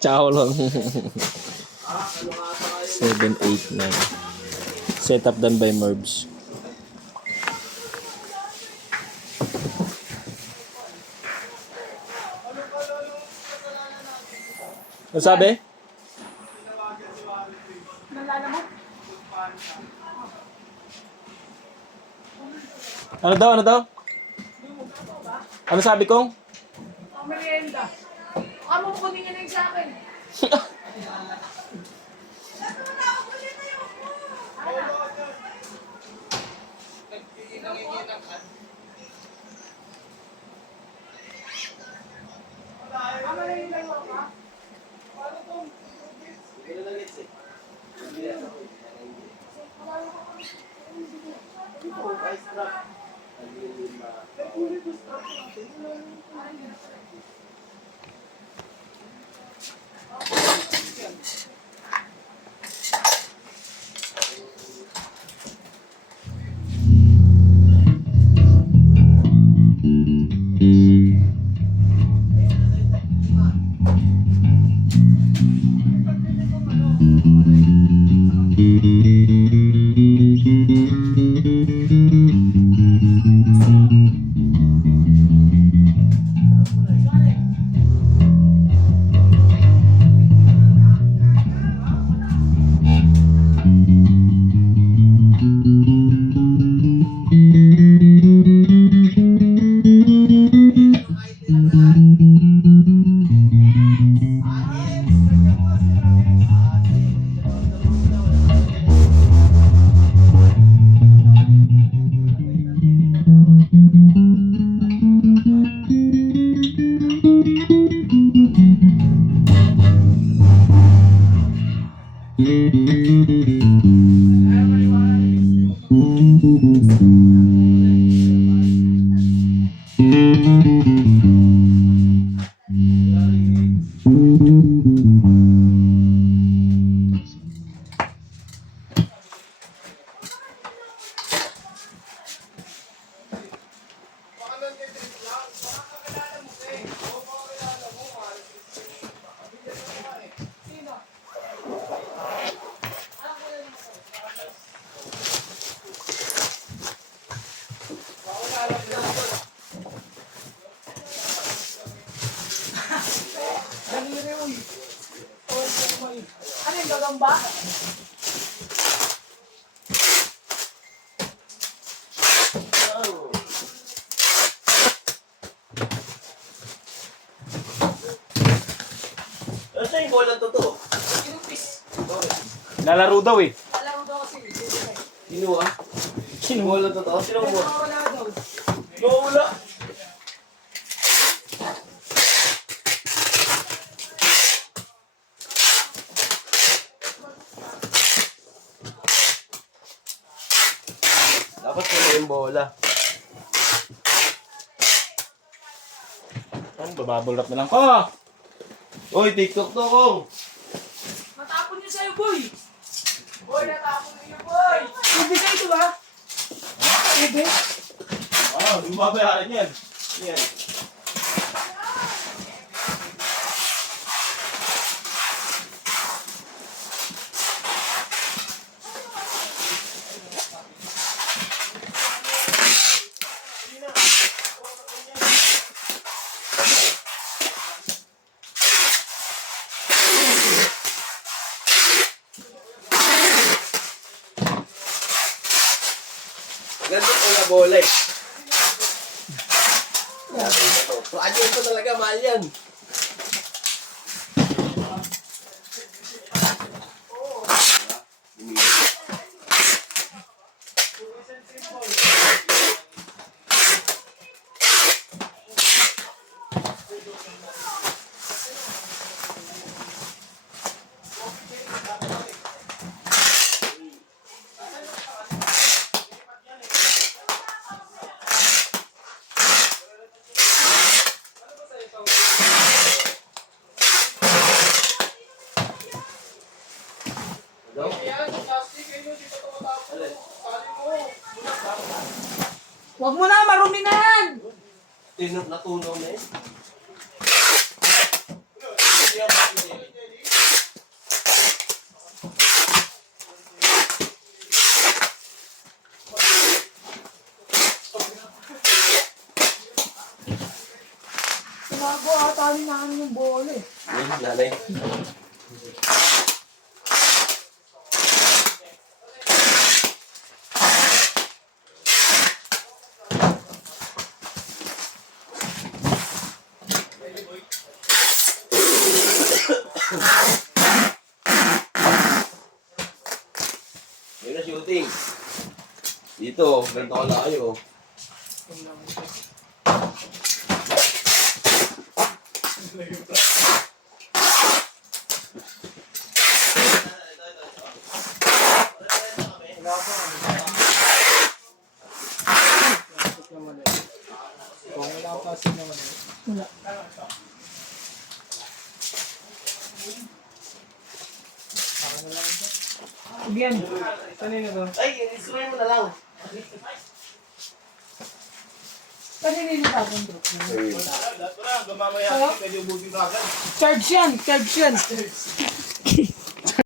Ciao lang. 7, 8, 9. Set up done by Merbs. Ano sabi? Ano daw? Ano daw? Ano sabi kong? Ang merienda. Ano mo kunin niya na yung sa akin? Ano yung gagamba? Ano siya yung bola totoo? Kinupis. Lalaro daw eh. Alam mo daw kasi. Sino ah? Sino bola totoo? Sino mo? Wala daw. Wala. Dapat wala yung bola. Ang bababol rap na lang ko. Uy, TikTok to kong! Matapon niyo sa'yo, boy. Boy, natapon niyo, boy. Hindi kayo ito ba? Hindi. Ah, hindi mabayaran yan. Yan. Ganito ko na bola eh. Project ito talaga, mahal yan. Huwag mo na, marumi na yan. Natunaw na eh. Gago ata rin na yung bola eh. Nanay. Yun na shooting. Dito, ganito ka layo. Again. Kanina ba? Ay, isuray mo na lang. Kanina yung tapon bro. Ay. Charge yan! Charge yan!